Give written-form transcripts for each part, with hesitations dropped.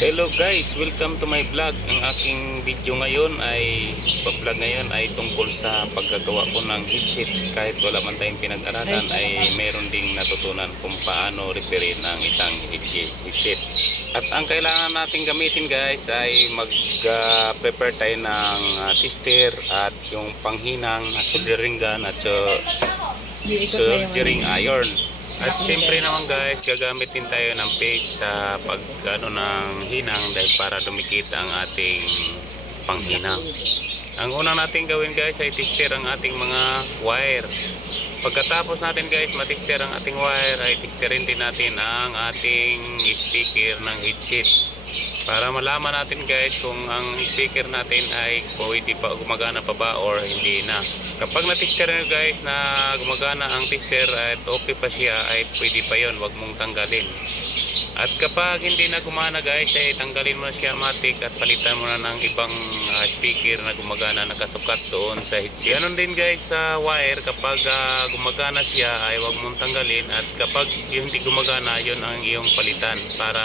Hello guys, welcome to my vlog. Ang aking video ngayon ay tungkol sa paggagawa ko ng headset. Kahit wala man tayong pinag-aralan ay meron ding natutunan kung paano repairin ang isang headset. At ang kailangan natin gamitin guys ay mag-prepare tayo ng tester at yung panghinang na soldering gun at soldering iron. At siyempre naman guys, gagamit din tayo ng paste sa ng hinang dahil para dumikit ang ating panghinang. Ang unang natin gawin guys ay tester ang ating mga wire. Pagkatapos natin guys matester ang ating wire ay testerin din natin ang ating speaker ng headset. Para malaman natin guys kung ang speaker natin ay pwede pa gumagana pa ba or hindi na. Kapag na-tester nyo guys na gumagana ang tester at okay pa siya ay pwede pa yon, wag mong tanggalin. At kapag hindi na gumana guys ay tanggalin mo na siya matik at palitan mo na ng ibang speaker na gumagana nakasukat doon sa headset. Ganon din guys sa wire, kapag gumagana siya ay wag mong tanggalin at kapag hindi gumagana yon ang iyong palitan para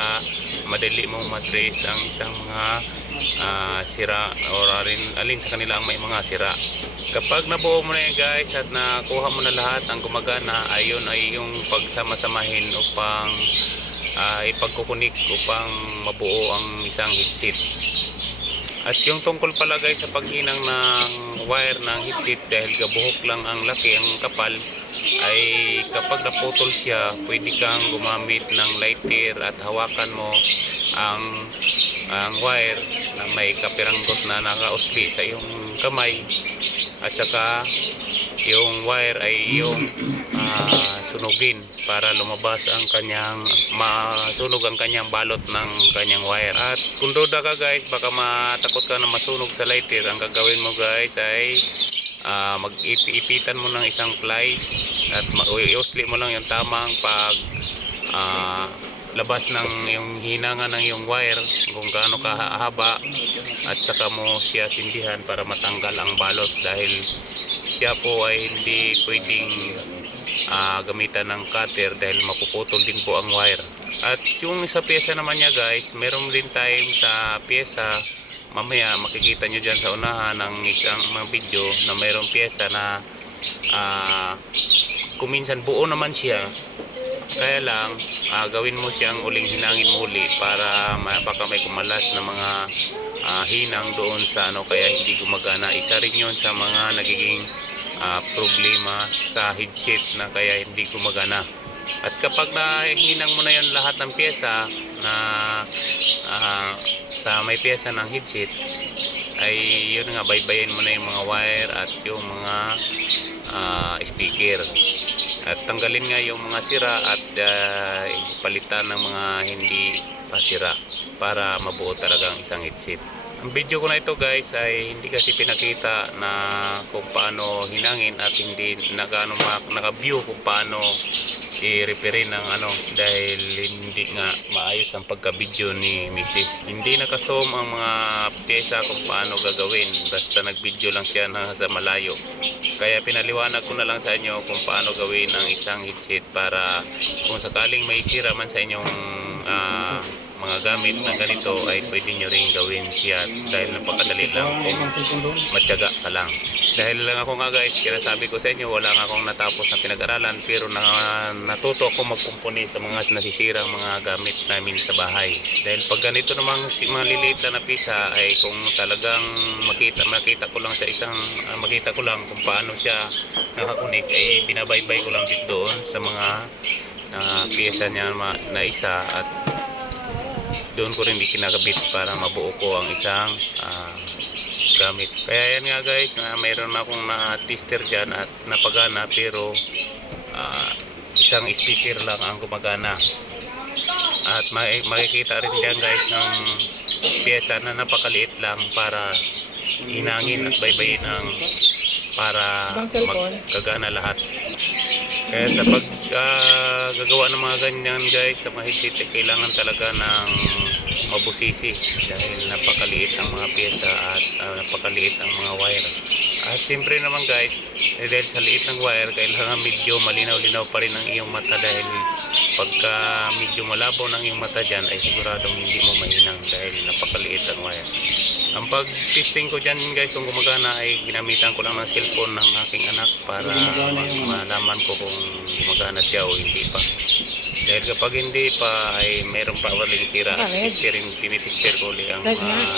madali mong matrace ang isang mga sira or alin sa kanila ang may mga sira. Kapag nabuo mo na yan guys at nakuha mo na lahat ang gumagana, ayon ay yung pagsama-samahin upang ipagkukunik upang mabuo ang isang headset. At yung tungkol pala guys sa paghinang ng wire ng headset, dahil gabuhok lang ang laki, ang kapal, ay kapag naputol siya pwede kang gumamit ng lighter at hawakan mo ang wire na may kapiranggot na nakausli sa iyong kamay, at saka yung wire ay yung sunugin para lumabas ang kanyang masunog ang kanyang balot ng kanyang wire. At kung duda ka guys, baka matakot ka na masunog sa lighter, ang gagawin mo guys ay mag-ipitan mo ng isang plies at iusli mo lang yung tamang pag labas ng yung hinangan ng yung wire kung gaano kahaba, at saka mo siya sindihan para matanggal ang balot, dahil siya po ay hindi pwedeng gamitan ng cutter dahil mapuputol din po ang wire. At yung sa pyesa naman niya guys, meron din tayo sa pyesa, mamaya makikita nyo dyan sa unahan ng isang mga video na mayroong pyesa na kuminsan buo naman siya, kaya lang gawin mo siyang uling hinangin mo uli para baka may kumalas na mga hinang doon sa kaya hindi gumagana. Isa rin yun sa mga nagiging problema sa headset na kaya hindi gumagana. At kapag nahinang mo na yan lahat ng pyesa na sa may pyesa ng headset, ay yun nga, baybayin mo na yung mga wire at yung mga speaker, at tanggalin nga yung mga sira at palitan ng mga hindi pa sira para mabuo talaga ang isang headset. Ang video ko na ito guys ay hindi kasi pinakita na kung paano hinangin at hindi naka-view kung paano i-repairin ng dahil hindi nga maayos ang pagka-video ni Mrs. Hindi nakazoom ang mga pyesa kung paano gagawin, basta nag-video lang siya sa malayo. Kaya pinaliwanag ko na lang sa inyo kung paano gawin ang isang headset para kung sakaling may sira man sa inyong mga gamit na ganito ay pwede nyo rin gawin siya, dahil napakadali lang kung matyaga ka lang. Dahil lang ako nga guys, kaya sabi ko sa inyo, wala nga akong natapos na pinag-aralan, pero natuto ako magkumpuni sa mga nasisirang mga gamit namin sa bahay. Dahil pag ganito namang mga liliit na pisa ay kung talagang makita ko lang sa makita ko lang kung paano siya nakakunik, ay binabaybay ko lang dito doon sa mga pyesa niya na isa, at doon ko rin kinakabit para mabuo ko ang isang gamit. Kaya yan nga guys, mayroon akong na-tester dyan at napagana, pero isang speaker lang ang gumagana. At makikita rin dyan guys ng pyesa na napakaliit lang para hinangin at baybayin ang para magkagana lahat. Kaya sa paggagawa ng mga ganyan guys sa mga headset, kailangan talaga ng mabusisi dahil napakaliit ang mga pyesa at napakaliit ang mga wire. At siyempre naman guys, dahil sa liit ng wire, kailangan medyo malinaw-linaw pa rin ang iyong mata dahil pagka medyo malabo ng iyong mata dyan ay siguradong hindi mo mahinang dahil napakaliit ang wire. Ang pag-testing ko dyan guys kung gumagana ay ginamitan ko lang ng cellphone ng aking anak para malaman ko kung gumagana siya o hindi pa. Dahil kapag hindi pa ay mayroon pa uling sira at tinitester ko ulit ang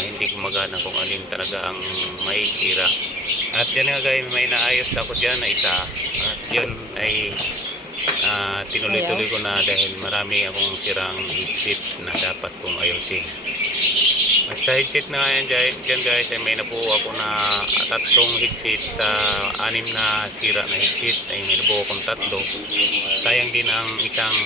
hindi gumagana kung alin talaga ang may sira. At yan nga guys, may naayos ako dyan na isa at yun ay tinuloy-tuloy ko na dahil marami akong sirang headset na dapat kong ayusin. At sa headset na yan dyan guys ay may nabuo ako na 3 headset sa 6 na sira na headset ay may nabuo akong 3. Sayang din ang isang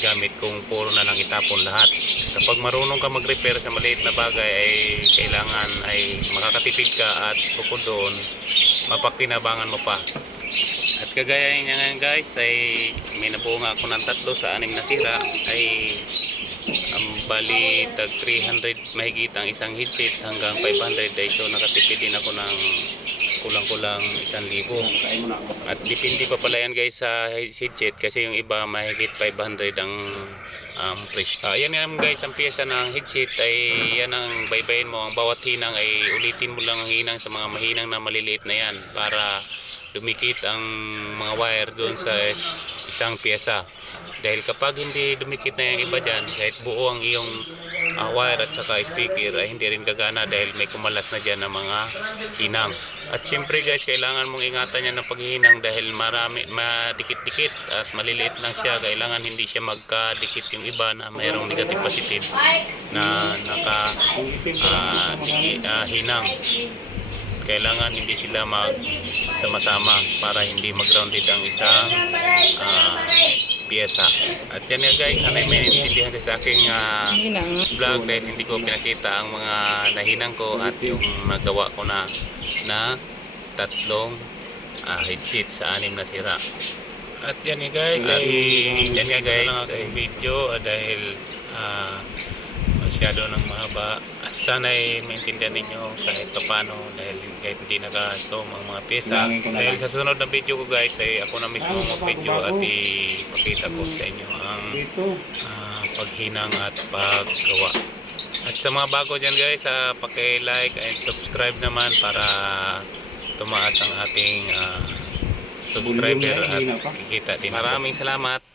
gamit kung puro na lang itapon lahat. Kapag marunong ka mag-repair sa maliit na bagay ay kailangan ay makakatipid ka at bukod doon mapakinabangan mo pa. At kagaya niya ngayon guys ay may nabuo nga ako ng 3 sa 6 na sira ay ang bali tag 300 mahigit ang isang headset hanggang 500 ay so nakatipid din ako ng kulang-kulang 1,000. At depende pa pala yan guys sa headset kasi yung iba mahigit 500 ang presyo. Yan nga guys ang pyesa ng headset ay yan ang baybayin mo. Ang bawat hinang ay ulitin mo lang ang hinang sa mga mahinang na maliliit na yan para dumikit ang mga wire doon sa isang pyesa. Dahil kapag hindi dumikit na yung iba dyan, kahit buo ang iyong wire at saka speaker ay hindi rin gagana dahil may kumalas na dyan ng mga hinang. At siyempre guys, kailangan mong ingatan yan ng paghihinang dahil marami, madikit-dikit at maliliit lang siya. Kailangan hindi siya magkadikit yung iba na mayroong negative positive na hinang. Kailangan hindi sila magsama-sama para hindi mag-grounded ang isang pyesa. At yan nga guys, sana'y may intindihan sa aking vlog dahil hindi ko pinakita ang mga nahinang ko at yung nagawa ko na 3 headset sa 6 na sira. At yan nga guys, yan nga guys ang aking video dahil masyado nang mahaba at sana'y maintindihan ninyo kahit paano dahil kahit hindi naka-zoom ang mga pyesa. Dahil sa sunod na video ko guys ay ako na mismo mag-video at ipakita ko sa inyo ang paghinang at paggawa. At sa mga bago dyan guys, paki-like and subscribe naman para tumaas ang ating subscriber at kikita din. Maraming salamat.